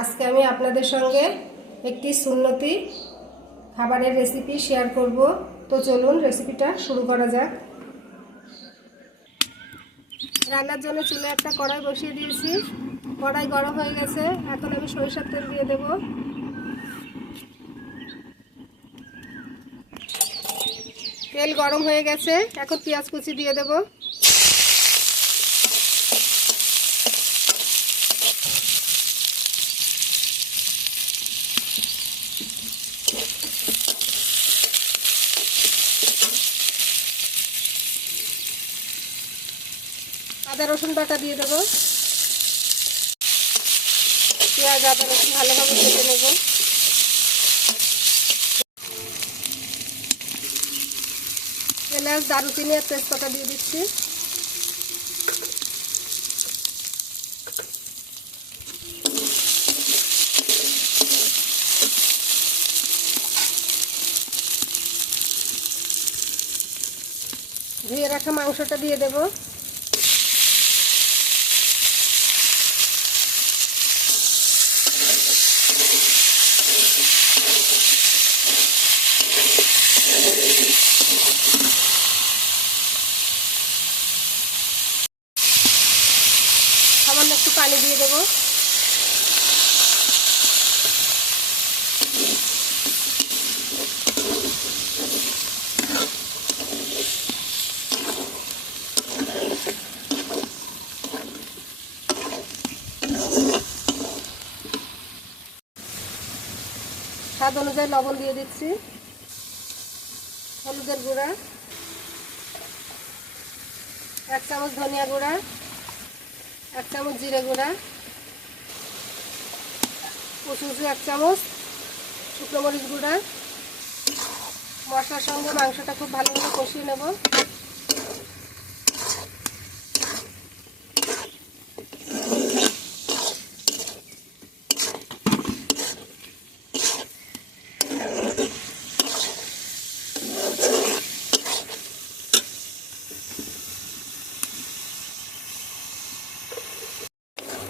আজকে আমি আপনাদের সঙ্গে একটি সুন্নতি খাবারের রেসিপি শেয়ার করব। তো চলুন রেসিপিটা শুরু করা যাক। রান্নার জন্য চুলে একটা কড়াই বসিয়ে দিয়েছি। কড়াই গরম হয়ে গেছে, এখন আমি সরিষার তেল দিয়ে দেব। তেল গরম হয়ে গেছে, এখন পেঁয়াজ কুচি দিয়ে দেব। আদা রসুন বাটা দিয়ে দেবো। পেঁয়াজ আদা রসুন ভালোভাবে ভেজে নেব। এলাচ দারুচিনি আর তেজপাতা দিয়ে দিচ্ছি। ধুয়ে রাখা মাংসটা দিয়ে দেব। সামান্য একটু পানি দিয়ে দেবো। স্বাদ অনুযায়ী লবণ দিয়ে দিচ্ছি। হলুদের গুঁড়া, 1 চামচ ধনিয়া গুঁড়া, 1 চামচ জিরে গুঁড়া, কুচি 1 চামচ শুকনো মরিচ গুঁড়া। মশলার সঙ্গে মাংসটা খুব ভালোভাবে কষিয়ে নেব।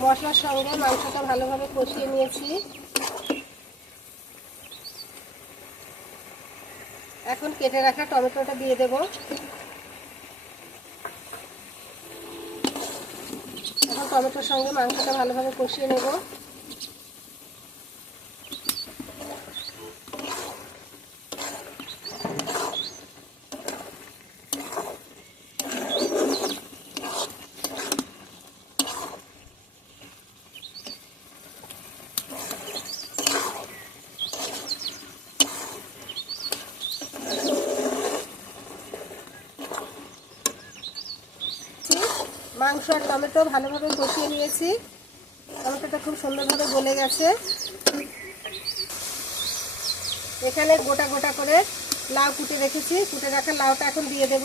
মশলার সঙ্গে মাংসটা ভালোভাবে কষিয়ে নিয়েছি। এখন কেটে রাখা টমেটোটা দিয়ে দেব। এখন টমেটোর সঙ্গে মাংসটা ভালোভাবে কষিয়ে নেব। মাংস আর টমেটো ভালোভাবে কষিয়ে নিয়েছি। টমেটোটা খুব সুন্দরভাবে গলে গেছে। এখানে গোটা গোটা করে লাউ কুটে রেখেছি। কুটে রাখা লাউটা এখন দিয়ে দেব।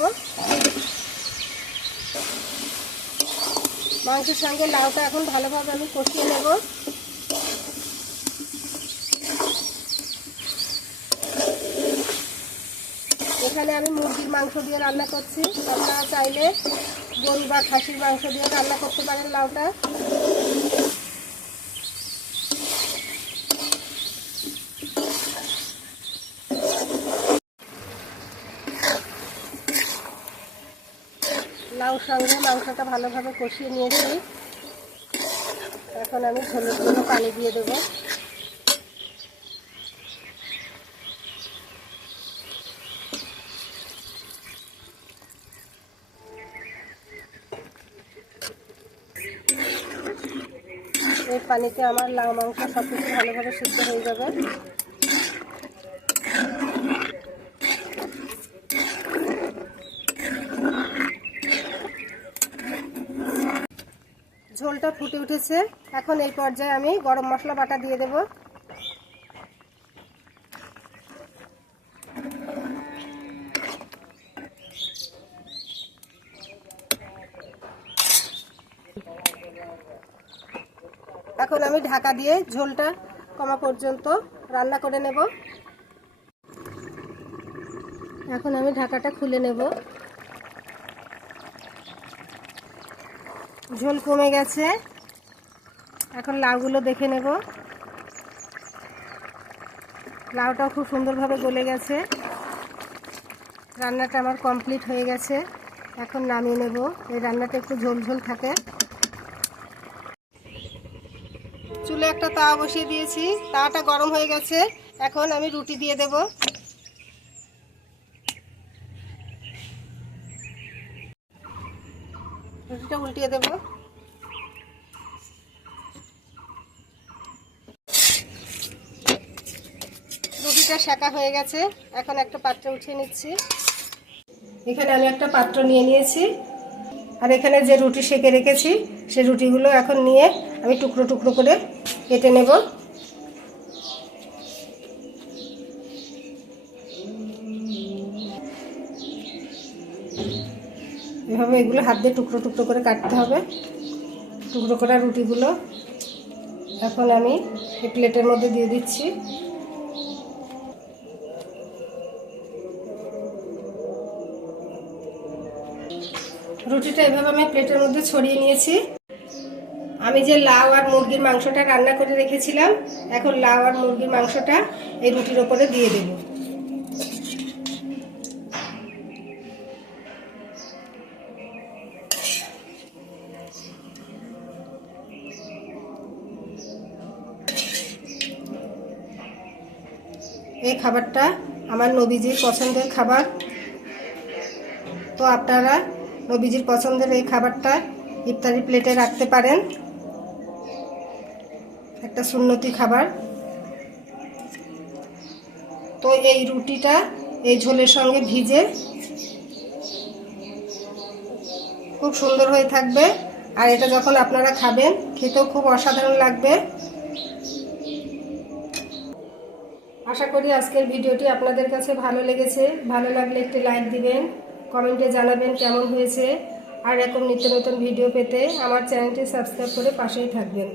মাংসের সঙ্গে লাউটা এখন ভালোভাবে আমি কষিয়ে নেব। এখানে আমি মুরগির মাংস দিয়ে রান্না করছি। আপনারা চাইলে গরু বা খাসির মাংস দিয়ে রান্না করতে পারেন লাউটা। লাউর সঙ্গে মাংসটা ভালোভাবে কষিয়ে নিয়েছি। এখন আমি ঝোলের জন্য পানি দিয়ে দেবো। এই পানিতে আমার লাউ মাংস সব কিছু ভালোভাবে সিদ্ধ হয়ে যাবে। ঝোলটা ফুটে উঠেছে। এখন এই পর্যায়ে আমি গরম মশলা বাটা দিয়ে দেব। এখন আমি ঢাকা দিয়ে ঝোলটা কমা পর্যন্ত রান্না করে নেব। এখন আমি ঢাকাটা খুলে নেব। ঝোল কমে গেছে। এখন লাউগুলো দেখে নেব। লাউটাও খুব সুন্দরভাবে গলে গেছে। রান্নাটা আমার কমপ্লিট হয়ে গেছে। এখন নামিয়ে নেব। এই রান্নাটা একটু ঝোল ঝোল থাকে। চুলে একটা তাওয়া বসিয়ে দিয়েছি, তাওয়াটা গরম হয়ে গেছে। এখন আমি রুটি দিয়ে দেব। রুটিটা উল্টিয়ে দেব। রুটিটা সেকা হয়ে গেছে। এখন একটা পাত্রে উঠিয়ে নিচ্ছি। এখানে আমি একটা পাত্র নিয়ে নিয়েছি, আর এখানে যে রুটি সেকে রেখেছি সেই রুটিগুলো এখন নিয়ে আমি টুকরো টুকরো করে কেটে নেব। এভাবে এগুলো হাত দিয়ে টুকরো টুকরো করে কাটতে হবে। টুকরো করা রুটিগুলো এখন আমি এই প্লেটের মধ্যে দিয়ে দিচ্ছি। রুটিটা এভাবে আমি প্লেটের মধ্যে ছড়িয়ে নিয়েছি। আমি যে লাউ আর মুরগির মাংসটা রান্না করে রেখেছিলাম, এখন লাউ আর মুরগির মাংসটা এই রুটির ওপরে দিয়ে দেব। এই খাবারটা আমার নবীজির পছন্দের খাবার। তো আপনারা নবীজির পছন্দের এই খাবারটা ইফতারি প্লেটে রাখতে পারেন। একটা সুন্নতি খাবার। তো এই রুটিটা এই ঝোলের সঙ্গে ভিজে খুব সুন্দর হয়ে থাকবে। আর এটা যখন আপনারা খাবেন খেতেও খুব অসাধারণ লাগবে। আশা করি আজকের ভিডিওটি আপনাদের কাছে ভালো লেগেছে। ভালো লাগলে একটি লাইক দিবেন, কমেন্টে জানাবেন কেমন হয়েছে। আর এরকম নিত্য নতুন ভিডিও পেতে আমার চ্যানেলটি সাবস্ক্রাইব করে পাশেই থাকবেন।